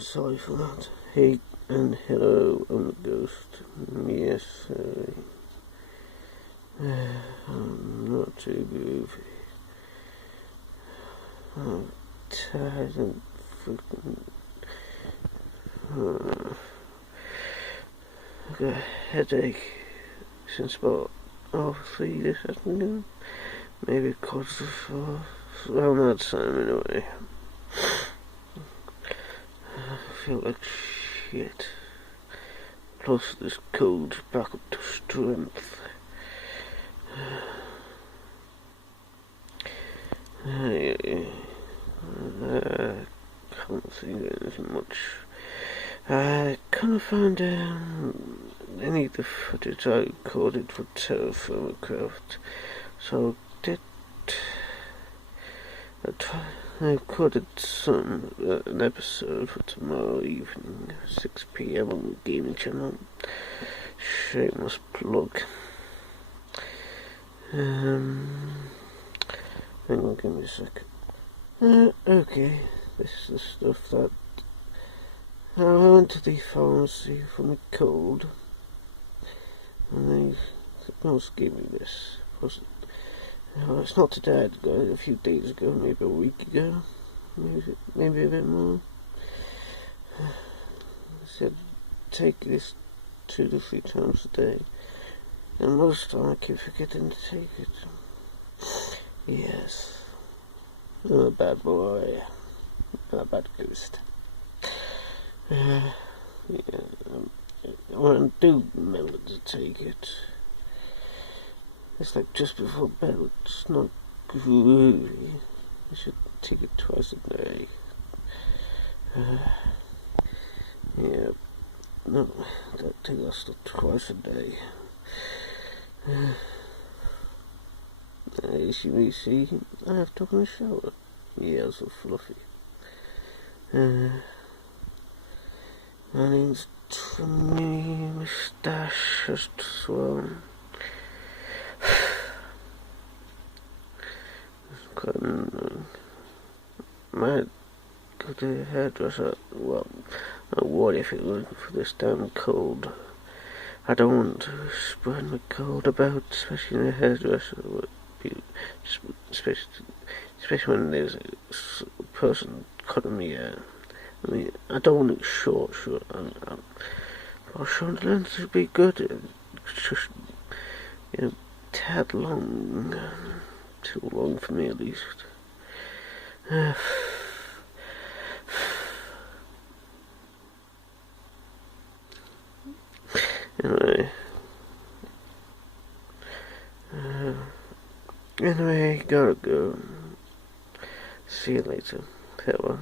sorry for that. Hey and hello, I'm the ghost. Yes, I'm not too goofy. I'm tired and freaking. I've got a headache since about 3 this afternoon. Maybe 4:15. Around that time anyway. I feel like shit. Plus this cold's back up to strength. I can't think of anything much. I couldn't find any of the footage I recorded for Terra Firma Craft, so I recorded an episode for tomorrow evening, 6 PM on the gaming channel. Shameless plug. Hang on, give me a second. Okay, this is the stuff that I went to the pharmacy for my cold, and they supposed to give me this. It's not today, I got it a few days ago, maybe a week ago, maybe a bit more. They said take this 2 to 3 times a day, and most of the time I keep forgetting to take it. Yes, I'm a bad boy, I'm a bad ghost. When I do remember to take it, it's like just before bed. It's not groovy. I should take it twice a day. No, don't take that stuff twice a day. As you may see, I have taken a shower. Yeah, so fluffy. My name's Tommy, moustache has swollen. Might go to the hairdresser. Well, I would if it weren't for this damn cold. I don't want to spread my cold about, especially in a hairdresser. Especially when there's a person cutting me hair. I mean, I don't want it short. Short length would be good. It's just, tad long. Too long for me, at least. Anyway, gotta go. See you later. Farewell.